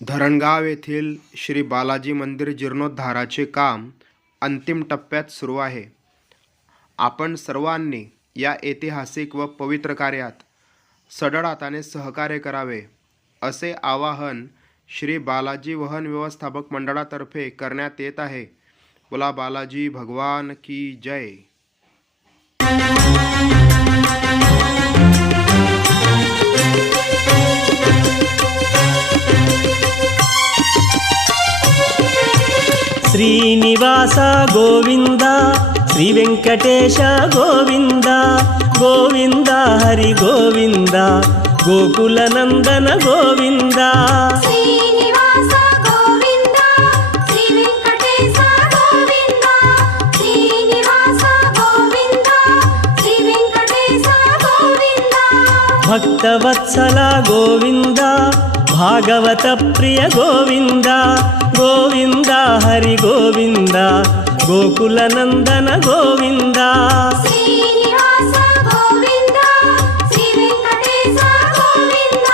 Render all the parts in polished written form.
धरणगाव येथील श्री बालाजी मंदिर जीर्णोद्धाराचे काम अंतिम टप्प्यात सुरू आहे. आपण सर्वांनी या ऐतिहासिक व पवित्र कार्यात सढळ हाताने सहकार्य करावे असे आवाहन श्री बालाजी वाहन व्यवस्थापक मंडळातर्फे करण्यात येत आहे. बोला बालाजी भगवान की जय. శ్రీనివాస గోవింద శ్రీ వెంకటేశ గోవింద గోవింద హరి గోవింద గోకుల నందన గోవింద. శ్రీనివాస గోవింద శ్రీ వెంకటేశ గోవింద శ్రీనివాస గోవింద శ్రీ వెంకటేశ గోవింద. భక్తవత్సల గోవింద భాగవత ప్రియ గోవింద గోవింద హరి గోవింద గోకుల నందన గోవింద. శ్రీనివాస గోవింద శ్రీ వెంకటేశ గోవింద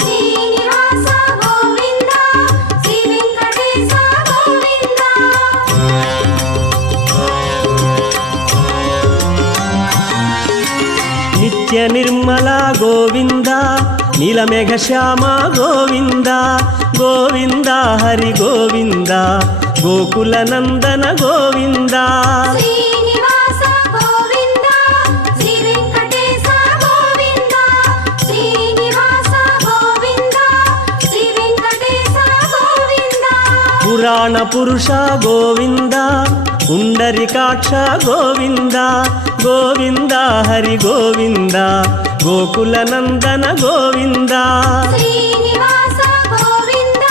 శ్రీనివాస గోవింద శ్రీ వెంకటేశ గోవింద. నిత్య నిర్మల గోవింద నీలమేఘ శ్యామ గోవింద గోవింద హరి గోవింద గోకుల నందన గోవింద. శ్రీనివాస గోవింద శ్రీ వెంకటేశ గోవింద శ్రీనివాస గోవింద శ్రీ వెంకటేశ గోవింద. పురాణ పురుష గోవింద పుండరీకాక్ష గోవింద గోవింద హరి గోవింద గోకుల నందన గోవింద. శ్రీనివాస గోవింద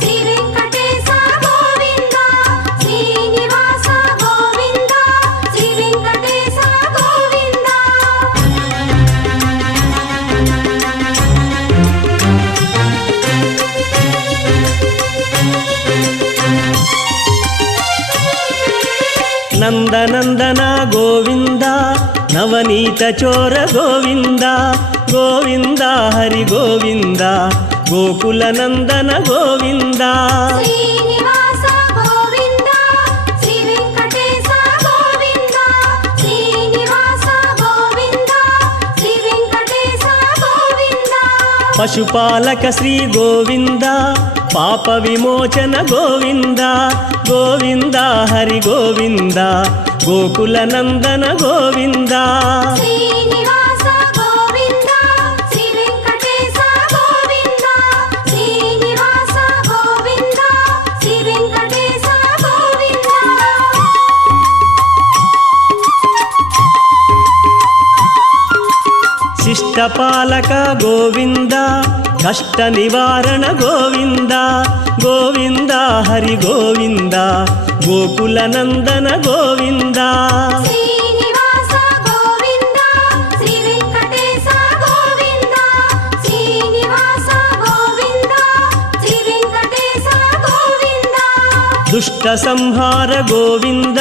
శ్రీ వెంకటేశ గోవింద శ్రీనివాస గోవింద శ్రీ వెంకటేశ గోవింద. నందనందన గోవింద నవనీత చోర గోవింద గోవింద హరి గోవింద గోకుల నందన గోవింద. శ్రీనివాస గోవింద శ్రీ వెంకటేశ గోవింద శ్రీనివాస గోవింద శ్రీ వెంకటేశ గోవింద. పశుపాలక శ్రీ గోవింద పాప విమోచన గోవింద గోవింద హరి గోవింద గోకుల నందన గోవింద. శ్రీనివాస గోవింద శ్రీ వెంకటేశ గోవింద శ్రీనివాస గోవింద శ్రీ వెంకటేశ గోవింద. శిష్టపాలక గోవింద కష్ట నివారణ గోవింద గోవింద హరి గోవింద గోకుల నందన గోవింద. శ్రీనివాస గోవింద శ్రీ వెంకటేశ గోవింద శ్రీనివాస గోవింద శ్రీ వెంకటేశ గోవింద. దుష్ట సంహార గోవింద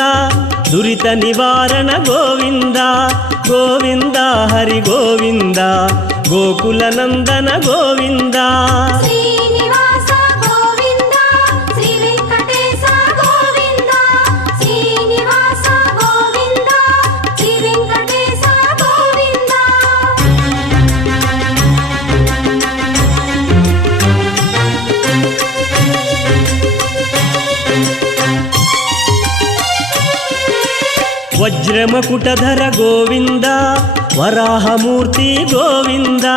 దురిత నివారణ గోవింద గోవింద హరి గోవింద గోకుల నందన గోవింద. శ్రీనివాస గోవింద శ్రీ వెంకటేశ గోవింద శ్రీనివాస గోవింద శ్రీ వెంకటేశ గోవింద. వజ్రమకుటధర గోవింద వరాహమూర్తి గోవింద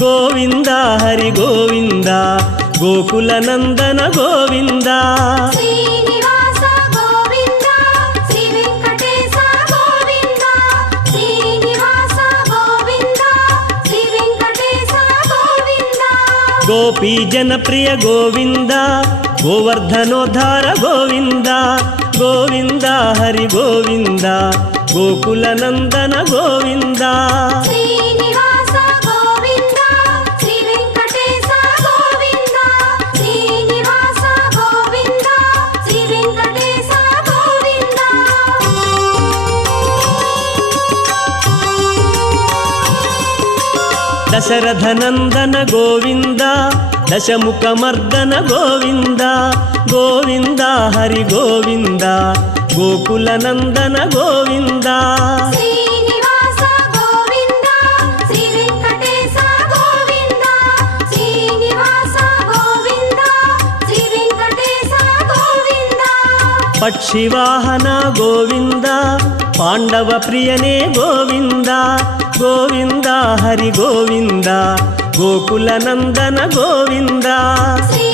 గోవింద హరి గోవింద గోకుల నందన గోవింద. శ్రీనివాస గోవింద శ్రీ వెంకటేశ గోవింద శ్రీనివాస గోవింద శ్రీ వెంకటేశ గోవింద. గోపీ జనప్రియ గోవింద గోవర్ధనోద్ధార గోవింద గోవింద హరి గోవింద గోకుల నందన గోవింద. శ్రీనివాస గోవింద శ్రీ వెంకటేశ గోవింద శ్రీనివాస గోవింద శ్రీ వెంకటేశ గోవింద. దశరథ నందన గోవింద దశముఖమర్దన గోవింద గోవింద హరి గోవింద గోకులనందన గోవింద శ్రీనివాస గోవింద శ్రీ వెంకటేశ గోవింద శ్రీనివాస గోవింద శ్రీ వెంకటేశ గోవింద పక్షివాహన గోవింద పాండవ ప్రియనే గోవింద గోవింద హరి గోవింద గోకులనందన గోవింద శ్రీ